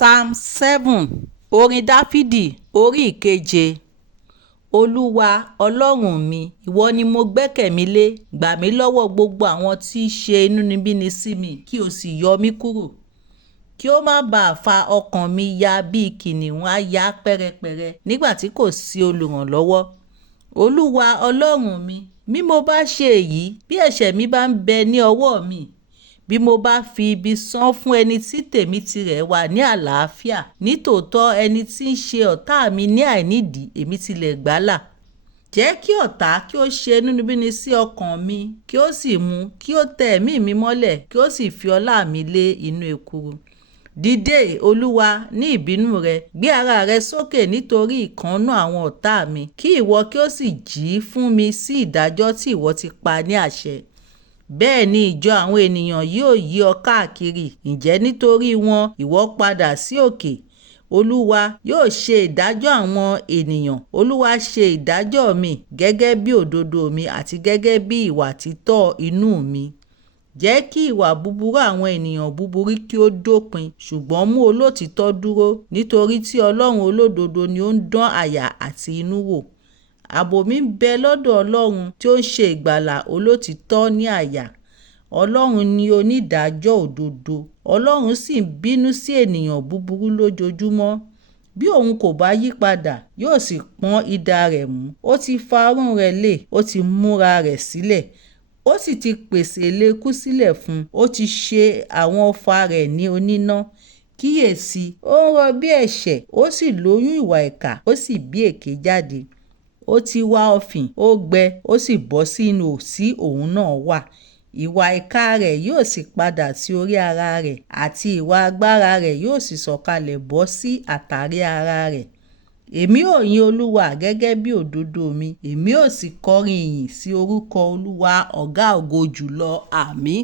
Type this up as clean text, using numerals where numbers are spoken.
psalm 7 orin dáfídì orí ìkeje. olúwa ọlọ́run mi, ìwọ ni mo gbẹ́kẹ̀ mi lé. gbà mí lọ́wọ́ gbogbo àwọn tí í ṣe inúnibíni sí mi, kí o sì yọ mí kúrò. kí ó má bàa fa ọkàn mi ya bí kìnìún á ya pẹ́rẹpẹ̀rẹ nígbà tí kò sí olùrànlọ́wọ́. olúwa ọlọ́run mi, bí mo bá ṣe èyí, bí ẹ̀ṣẹ̀ mi bá ń bẹ ní ọwọ́ mi, bí mo bá fi ibi san fún ẹni tí tèmi tirẹ̀ wà ní àlàáfíà, nítòótọ́ ẹni tí ń ṣe ọ̀tá mi ní àìnídìí, èmi tilẹ̀ gbàlà. jẹ́ kí ọ̀tá kí ó ṣe inúnibíni sí ọkàn mi, kí ó sì mú kí ó tẹ ẹ̀mí mi mọ́lẹ̀, kí ó sì fi ọlá mi lé inú ekuru. dìde olúwa ní ìbínú rẹ, gbé ara rẹ sókè nítorí ìkánnú àwọn ọ̀tá mi, kí ìwọ kí ó sì jí fún mi sí ìdájọ́ tí ìwọ ti pa ní àṣẹ. bẹ́ẹ̀ ni ìjọ àwọn ènìyàn yóò yí ọ káàkiri, ǹjẹ́ nítorí wọn ìwọ padà sí òkè. olúwa yóò ṣe ìdájọ́ àwọn ènìyàn. olúwa ṣe ìdájọ́ mi gẹ́gẹ́ bí òdodo mi àti gẹ́gẹ́ bí ìwà títọ́ inú mi. jẹ́ kí ìwà búburú àwọn ènìyàn búburú kí ó dópin, ṣùgbọ́n mú olótìítọ́ dúró, nítorí tí ọlọ́run olódodo ni ó ń dán àyà àti inú wò. ààbò mi ń bẹ lọ́dọ̀ ọlọ́run tí ó ń ṣe ìgbàlà olótìítọ́ ní àyà. ọlọ́run ni onídàájọ́ òdodo, ọlọ́run sì ń bínú sí ènìyàn búburú lójoojúmọ́. bí òun kò bá yí padà, yóò sì pọ́n idà rẹ̀ mú. ó ti fa ọrùn rẹ̀ lé, ó ti múra rẹ̀ sílẹ̀, ó sì ti pèsè ìlékú sílẹ̀ fún un. ó ti ṣe àwọn ọfà rẹ̀ ní oníná. kíyèsí, ó ń rọbí ẹ̀ṣẹ̀, ó sì lóyún ìwà ìkà, ó sì bí èké jáde. ó ti wá ọ̀fìn, ó gbẹ, ó sì bọ́ sínú òsí òun náà wà. ìwà ìkà rẹ̀ yóò sì padà sí orí ara rẹ̀, àti ìwà agbára rẹ̀ yóò sì sọ̀kalẹ̀ bọ́ sí àtàrí ara rẹ̀. èmi ò yin olúwa gẹ́gẹ́ bí òdodo mi, èmi ò sì kọrin ìyìn sí orúkọ olúwa ọ̀gá ògo jùlọ. àmín.